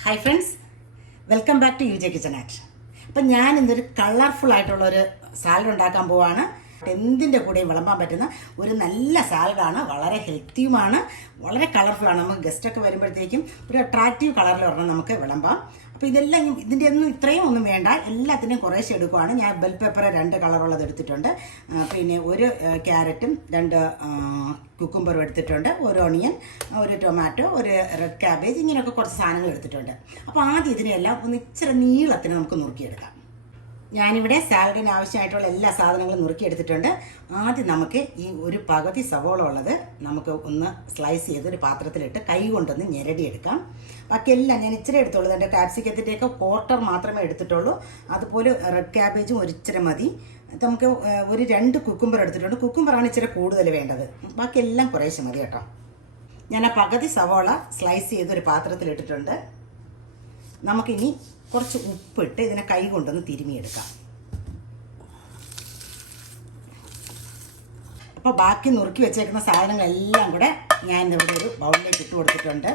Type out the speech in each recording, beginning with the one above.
Hi friends, welcome back to UJ kitchen action. അപ്പം ഞാൻ ഇന്നൊരു കളർഫുൾ ആയിട്ടുള്ളൊരു സാലഡ് ഉണ്ടാക്കാൻ പോവാണ്. എന്തിൻ്റെ കൂടെയും വിളമ്പാൻ പറ്റുന്ന ഒരു നല്ല സാലഡാണ്. വളരെ ഹെൽത്തിയുമാണ്, വളരെ കളർഫുള്ളാണ്. നമുക്ക് ഗസ്റ്റൊക്കെ വരുമ്പോഴത്തേക്കും ഒരു അട്രാക്റ്റീവ് കളറിൽ ഒരെണ്ണം നമുക്ക് വിളമ്പാം. അപ്പോൾ ഇതെല്ലാം ഇതിൻ്റെ ഒന്നും ഇത്രയും ഒന്നും വേണ്ട, എല്ലാത്തിൻ്റെയും കുറേശ്ശെ എടുക്കുവാണ്. ഞാൻ ബെൽ പെപ്പർ 2 കളറുള്ളത് എടുത്തിട്ടുണ്ട്, പിന്നെ ഒരു ക്യാരറ്റും 2 കുക്കുംബറും എടുത്തിട്ടുണ്ട്, ഒരു ഓണിയൻ, ഒരു ടൊമാറ്റോ, ഒരു റെഡ് ക്യാബേജ്, ഇങ്ങനെയൊക്കെ കുറച്ച് സാധനങ്ങൾ എടുത്തിട്ടുണ്ട്. അപ്പോൾ ആദ്യം ഇതിനെല്ലാം ഒന്ന് ഇച്ചിരി നീളത്തിന് നമുക്ക് നുറുക്കിയെടുക്കാം. ഞാനിവിടെ സാലഡിന് ആവശ്യമായിട്ടുള്ള എല്ലാ സാധനങ്ങളും നുറുക്കിയെടുത്തിട്ടുണ്ട്. ആദ്യം നമുക്ക് ഈ ഒരു പകുതി സവോള ഉള്ളത് നമുക്ക് ഒന്ന് സ്ലൈസ് ചെയ്ത് ഒരു പാത്രത്തിലിട്ട് കൈ കൊണ്ടൊന്ന് ഞെരടിയെടുക്കാം. ബാക്കിയെല്ലാം ഞാൻ ഇച്ചിരി എടുത്തുള്ളൂ. എൻ്റെ ക്യാപ്സിക്കത്തിൻ്റെയൊക്കെ ക്വാർട്ടർ മാത്രമേ എടുത്തിട്ടുള്ളൂ. അതുപോലെ റെഡ് ക്യാബേജും ഒരിച്ചിരി മതി. നമുക്ക് ഒരു 2 കുക്കുംബർ എടുത്തിട്ടുണ്ട്. കുക്കുംബറാണ് ഇച്ചിരി കൂടുതൽ വേണ്ടത്, ബാക്കിയെല്ലാം കുറേശ്ശെ മതി കേട്ടോ. ഞാൻ ആ പകുതി സവോള സ്ലൈസ് ചെയ്ത് ഒരു പാത്രത്തിലിട്ടിട്ടുണ്ട്. നമുക്കിനി കുറച്ച് ഉപ്പിട്ട് ഇതിനെ കൈ കൊണ്ടൊന്ന് തിരുമിയെടുക്കാം. അപ്പോൾ ബാക്കി നുറുക്കി വെച്ചേക്കുന്ന സാധനങ്ങളെല്ലാം കൂടെ ഞാൻ ഇവിടെ ഒരു ബൗളിലേക്ക് ഇട്ട് കൊടുത്തിട്ടുണ്ട്.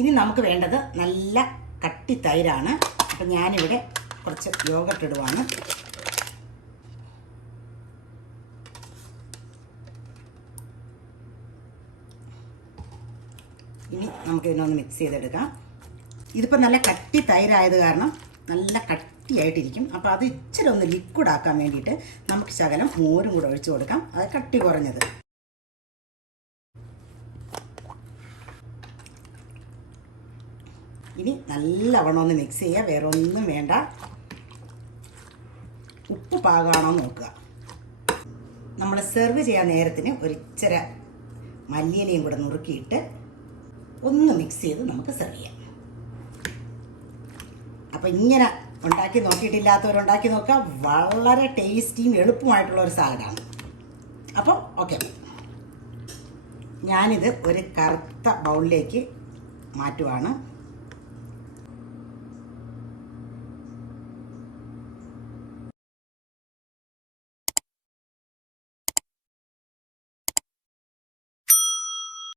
ഇനി നമുക്ക് വേണ്ടത് നല്ല കട്ടി തൈരാണ്. അപ്പം ഞാനിവിടെ കുറച്ച് യോഗട്ട് ഇടുവാണ്. ഇനി നമുക്കിതിനൊന്ന് മിക്സ് ചെയ്തെടുക്കാം. ഇതിപ്പോൾ നല്ല കട്ടി തൈരായത് കാരണം നല്ല കട്ടിയായിട്ടിരിക്കും. അപ്പോൾ അത് ഇച്ചിരി ഒന്ന് ലിക്വിഡ് ആക്കാൻ വേണ്ടിയിട്ട് നമുക്ക് ശകലം മോരും കൂടെ ഒഴിച്ചു കൊടുക്കാം, അത് കട്ടി കുറഞ്ഞത്. ഇനി നല്ലവണ്ണം ഒന്ന് മിക്സ് ചെയ്യുക, വേറെ ഒന്നും വേണ്ട. ഉപ്പ് പാകമാണോ നോക്കുക. നമ്മൾ സെർവ് ചെയ്യാൻ നേരത്തിന് ഒരു ഇച്ചിരി മല്ലിയിലയും കൂടെ നുറുക്കിയിട്ട് ഒന്ന് മിക്സ് ചെയ്ത് നമുക്ക് സെർവ് ചെയ്യാം. അപ്പോൾ ഇങ്ങനെ ഉണ്ടാക്കി നോക്കിയിട്ടില്ലാത്തവരുണ്ടാക്കി നോക്കുക. വളരെ ടേസ്റ്റിയും എളുപ്പമായിട്ടുള്ള ഒരു സാലഡാണ്. അപ്പോൾ ഓക്കെ, ഞാനിത് ഒരു കറുത്ത ബൗളിലേക്ക് മാറ്റുവാണ്.